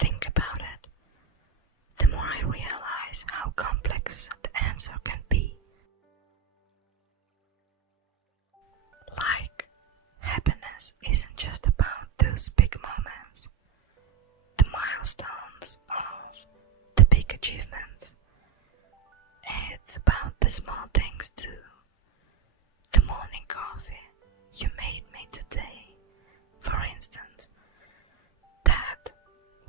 think about it, the more I realize how complex the answer can be. Like, happiness isn't just about those big moments, the milestones of the big achievements. It's about the small things too. The morning coffee you made me today, for instance, that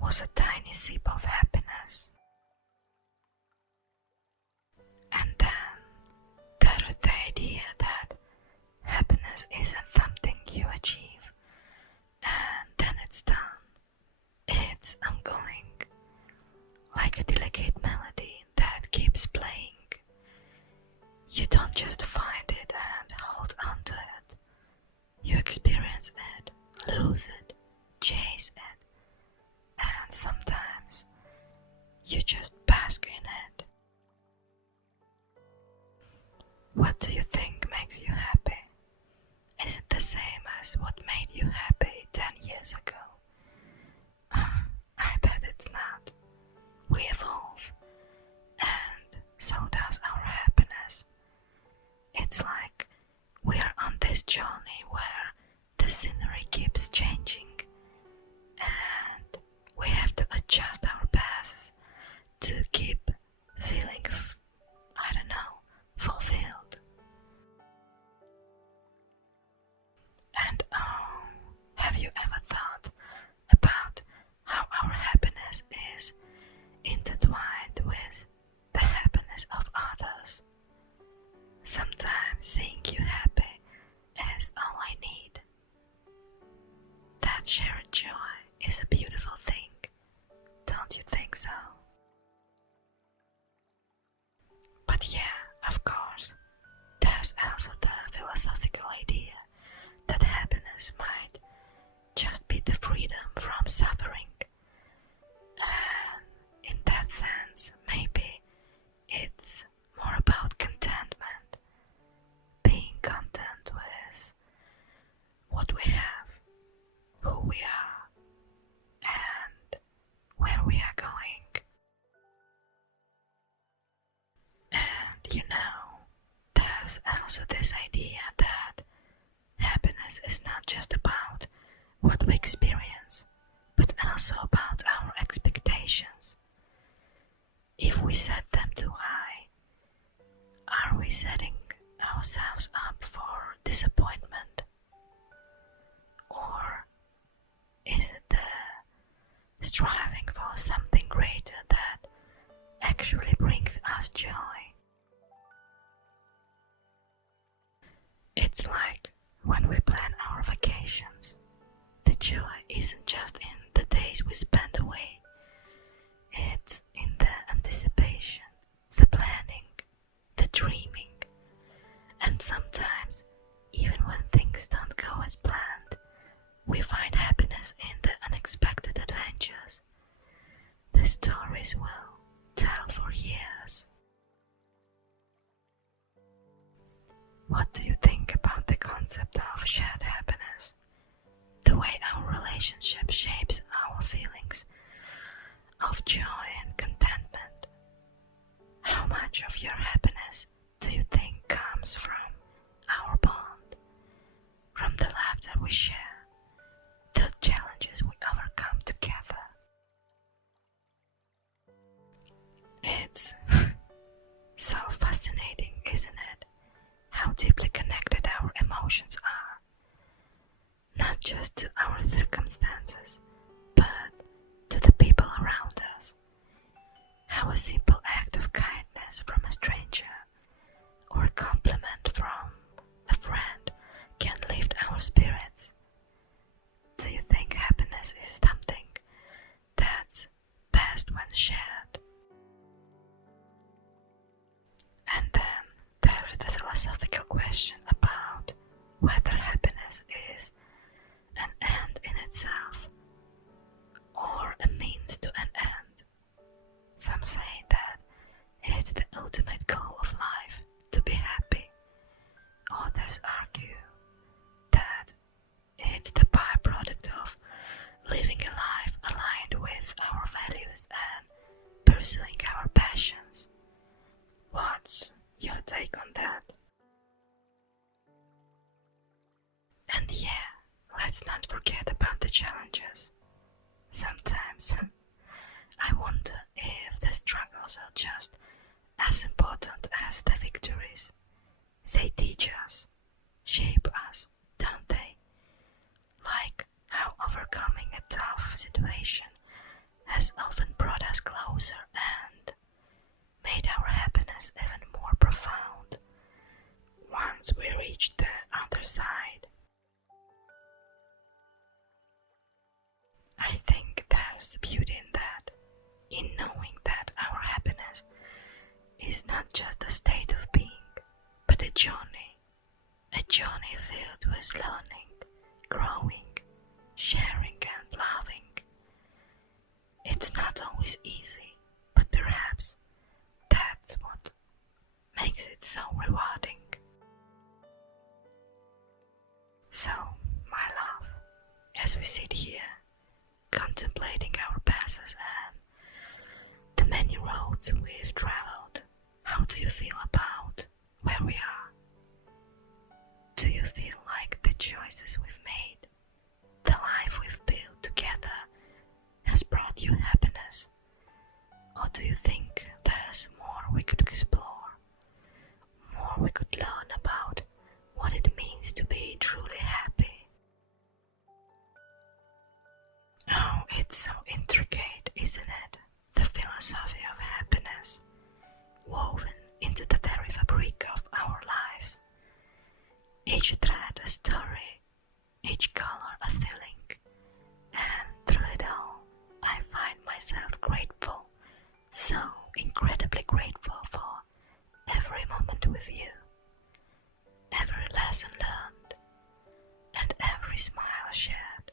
was a tiny sip of happiness. And then there's the idea that happiness isn't something you achieve and then it's done. It's ongoing, like a delicate melody that keeps playing. You don't just find it and hold on to it. You experience it, lose it, chase it, and sometimes you just bask in it. What do you think makes you happy? Is it the same as what made you happy 10 years ago? I bet it's not. We evolve, and so does our happiness. It's like we're on this journey where the scenery keeps changing, and we have to adjust our paths to keep feeling, fulfilled. And have you ever thought about how our happiness is intertwined with the happiness of others? Sometimes seeing you happy is all I need. That shared joy is a beautiful thing, don't you think so? But yeah, of course, there's also the philosophical idea that happiness might just be the freedom from suffering. And in that sense, maybe it's more about contentment, being content with what we have, who we are, and where we are going. And there's also this idea that happiness is not just about what we experience, but also about our expectations. If we set them too high, are we setting ourselves up for disappointment? Or is it the striving for something greater that actually brings us joy? It's like when we plan our vacations, the joy isn't just in the days we spend away, it's in the anticipation, the planning, the dreaming, and sometimes, even when things don't go as planned, we find happiness in the unexpected adventures. The stories we'll tell for years. What do you think about the concept of shared happiness? The way our relationship shapes our feelings of joy and contentment. How much of your happiness do you think comes from our bond, from the laughter we share, the challenges we overcome together? It's so fascinating, isn't it? How deeply connected our emotions are, not just to our circumstances, but to the people around us. How a simple act of kindness from a stranger or a compliment from a friend can lift our spirits. Do you think happiness is something that's best when shared? And then there's the philosophical question about whether happiness is an end in itself or a means to an end. Some say that it's the ultimate goal of life to be happy. Others argue that it's the byproduct of living let's not forget about the challenges. Sometimes I wonder if the struggles are just as important as the victories. They teach us, shape us, don't they? Like how overcoming a tough situation has often brought us closer and made our happiness even more profound once we reached the other side. I think there's beauty in that, in knowing that our happiness is not just a state of being, but a journey filled with learning, growing, sharing and loving. It's not always easy, but perhaps that's what makes it so rewarding. So, my love, as we sit here, contemplating our passes and the many roads we've traveled, how do you feel about where we are? Do you feel like the choices we've made, the life we've built together, has brought you happiness? Or do you think there's more we could explore, more we could learn about what it means to be truly happy? Oh, it's so intricate, isn't it? The philosophy of happiness, woven into the very fabric of our lives. Each thread a story, each color a feeling, and through it all, I find myself grateful, so incredibly grateful for every moment with you, every lesson learned, and every smile shared.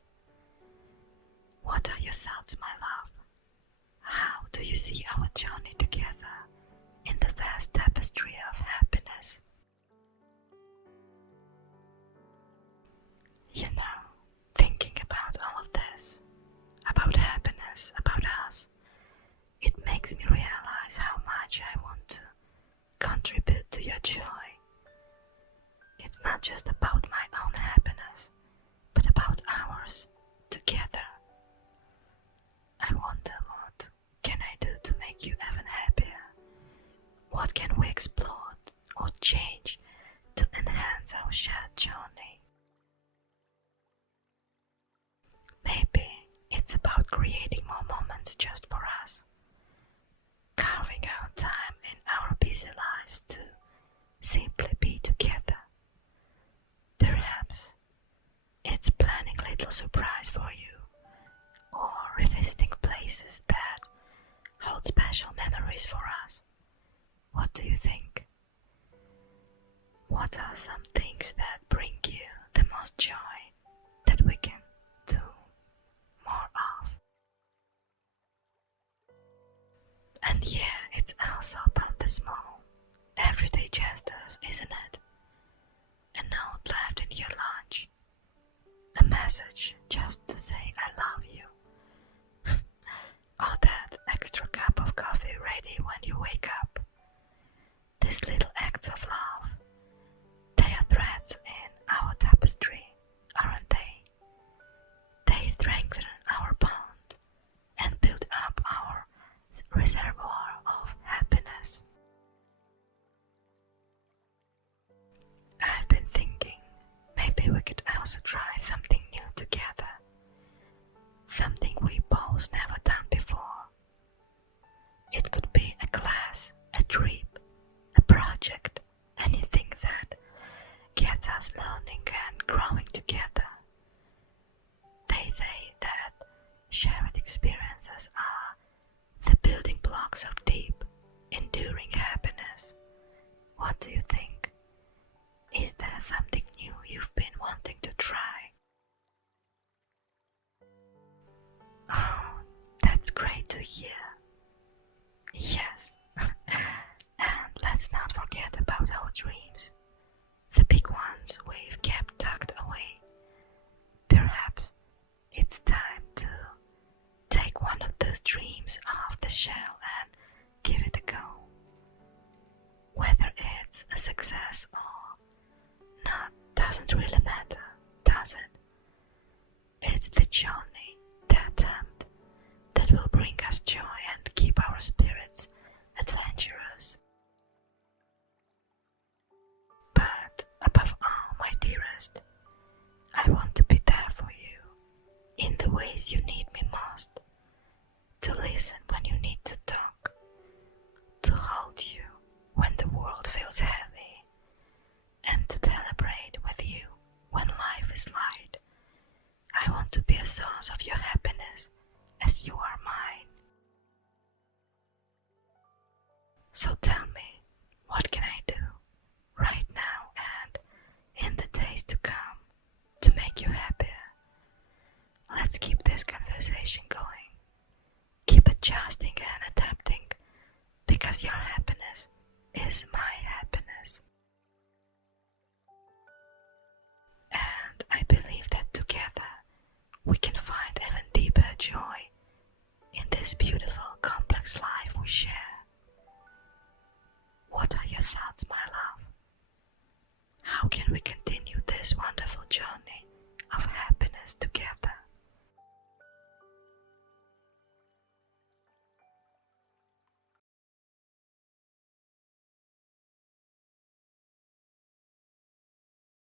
What are your thoughts, my love? How do you see our journey together in the vast tapestry of happiness? You know, thinking about all of this, about happiness, about us, it makes me realize how much I want to contribute to your joy. It's not just about my own happiness, but about ours together. I wonder, what can I do to make you even happier? What can we explore or change to enhance our shared journey? Maybe it's about creating more moments just for us, carving out time in our busy lives to simply be together. Perhaps it's planning a little surprise for you, or revisiting places that hold special memories for us. What do you think? What are some things that bring you the most joy that we can do more of? And yeah, it's also about the small, everyday gestures, isn't it? A note left in your lunch, a message just to say I love you, or that extra cup of coffee ready when you wake up. These little acts of love, they are threads in our tapestry, aren't they? They strengthen our bond and build up our reservoir of happiness. I've been thinking maybe we could also try something new together, something we both never done before. It could be a class, a trip, a project, anything that gets us learning and growing together. They say that shared experiences are the building blocks of deep, enduring happiness. What do you think? Is there something new you've been wanting to try? Oh, that's great to hear. Yes, and let's not forget about our dreams, the big ones we've kept tucked away. Perhaps it's time to take one of those dreams off the shell and give it a go. Whether it's a success or not doesn't really matter, does it? It's the journey, the attempt, that will bring us joy and keep our spirits adventurous. But above all, my dearest, I want to be there for you in the ways you need me most, to listen when you need to talk, to hold you when the world feels heavy, and to celebrate with you when life is light. I want to be a source of your happiness as you are mine. So tell me, what can I do right now and in the days to come to make you happier? Let's keep this conversation going. Keep adjusting and adapting, because your happiness is my happiness.